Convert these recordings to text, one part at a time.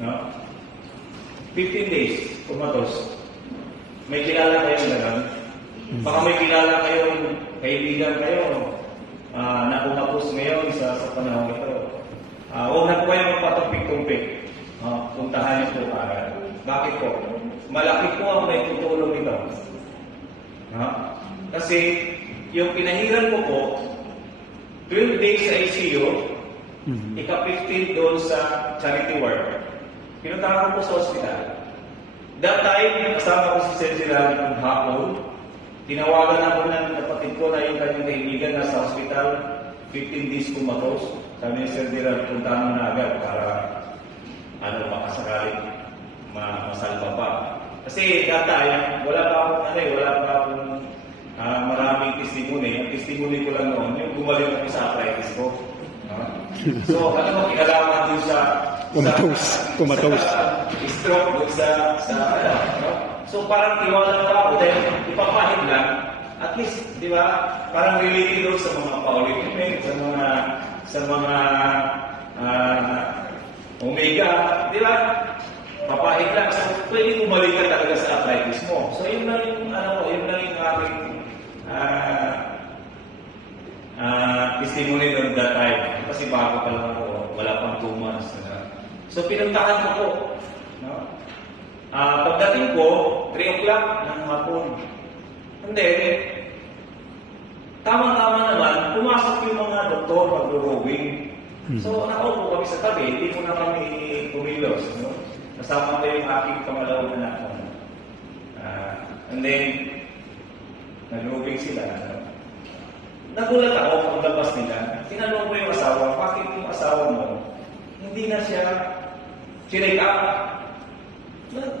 No? 15 days, kumatos. May kilala kayong gano'n? Baka may kilala kayong kaibigan kayo na kumatos ngayon sa panahon ito. Huwag na po kayong magpatumpik-tumpik. Puntahan niyo po agad. Bakit po? Malaki po ang may tutulong ito. Kasi yung pinahiran ko po, 12 days sa ICU, ika-15 doon sa charity work. Pinuntahan ko po sa ospital. That time, kasama ko si Sir Gerald ng hapon. Tinawagan ako ng kapatid ko na yung kanyang kaibigan na sa ospital, 15 days kumatos. Sabi ni Sir Gerald, puntahan mo na agad para makasakaling masalba pa. Kasi that time, wala pa akong maraming testimony. Ang testimony ko lang noon, yung gumaling ako sa arthritis ko. So, kinalaman din sa kumatos. Stroke doon sa So, parang tiwala pa ako dahil ipapahid lang. At least, di ba, parang related doon sa mga paulit-ulit, sa mga omega, di ba? Papahid lang. So, pwede bumalik ka talaga sa arthritis mo. So, yun lang yung aking testimony doon that time. Kasi bago pa lang ako, wala pang 2 months. So, pinuntahan ko po. Pagdating ko, 3 o'clock ng hapon. And then, tama-tama naman, pumasok yung mga doktor mag-rowing. So, nakaupo kami sa tabi, hindi mo na kami kumilos. Kasama ko yung aking pangalawang anak ko. And then, nag-rowing sila. Nagulat ako paglabas nila. Tinanong ko yung asawa, bakit yung asawa mo, hindi na siya check up?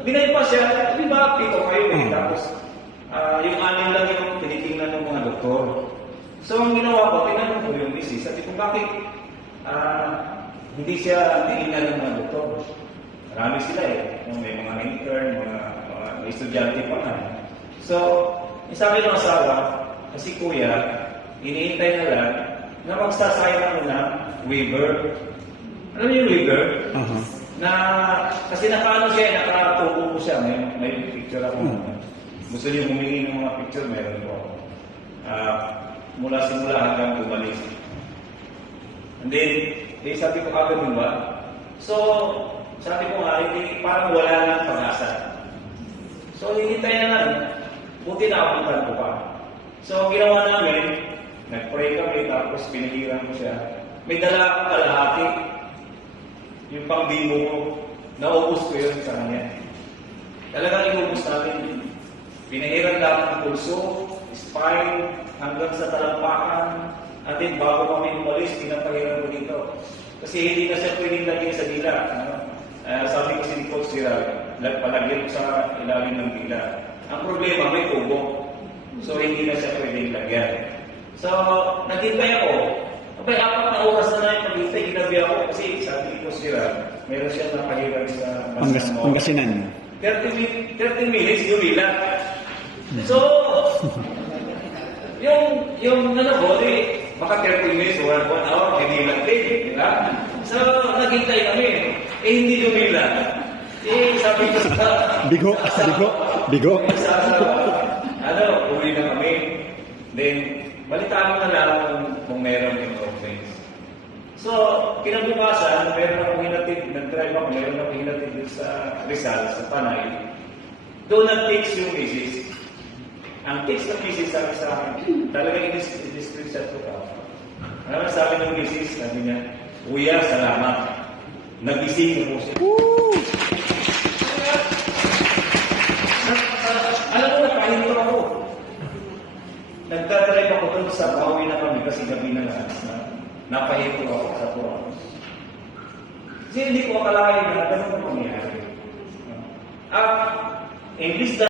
Binay pa siya, di ba, 7 kayo eh. Tapos, yung 6 lang yung tinitingnan ng mga doktor. So, ang ginawa ko, tinanong ko yung misis. Sabi ko, bakit hindi siya tinignan ng mga doktor? Marami sila eh. May mga intern, mga estudyante pa nga. So, sabi ng asawa, kasi kuya, iniintay na lang na magsasayang ako ng waiver. Alam niyo yung waiver? Kasi nakaano siya, nakatuko po siya. May picture ako. Gusto niyo humingi ng mga picture, meron po ako. Mula simula hanggang bumalik. And then, sabi ko agad mo ba? So, sabi ko nga, parang wala nang pag-asa. So, hinihintay na lang. Buti na apuntan ko pa. So, ang ginawa namin, nag-pray kami, tapos pinahiran ko siya. May dala akong kalahati. Yung pang-bibo ko, naubos ko yun sa kanya. Talagang inubos namin. Pinahiran lang ang pulso, spine, hanggang sa talampakan. At then, bago kami umalis, pinapahiran ko dito. Kasi hindi na siya pwedeng lagyan sa dila. Sabi ko si Coach Gerald, palagyan ko sa ilalim ng dila. Ang problema, may tubo. So, hindi na siya pwedeng lagyan. So, naghintay ako. Abay, 4 na oras na yung paghintay, ginabi ako. Kasi sabi ko sila, meron siya napahiran sa Pangasinan. 30 minutes, yumila. So, yung ko, baka 30 minutes or 1 hour, hindi lang din. Diba? So, naghintay kami. Hindi yumila. Sabi ko sa... Bigo. Uwi na kami. Then, balitaan mo na lang kung meron yung office. So, kinabukasan, meron akong hinatid, nag-drive ako, meron akong hinatid dun sa Rizal, sa Panay. Doon nag-text yung misis. Ang text ng misis sabi sa akin, talagang i-description ko ka. Ano sabi ng misis, sabi niya, Kuya, salamat. Nag-ising mo siya. Alam mo, nakahinto ako. Nagdadrive ako doon sa bawi na kami kasi gabi na lang. Napahinto ako sa Quran. Kasi hindi ko akalain na ganun ang mangyayari. Imbis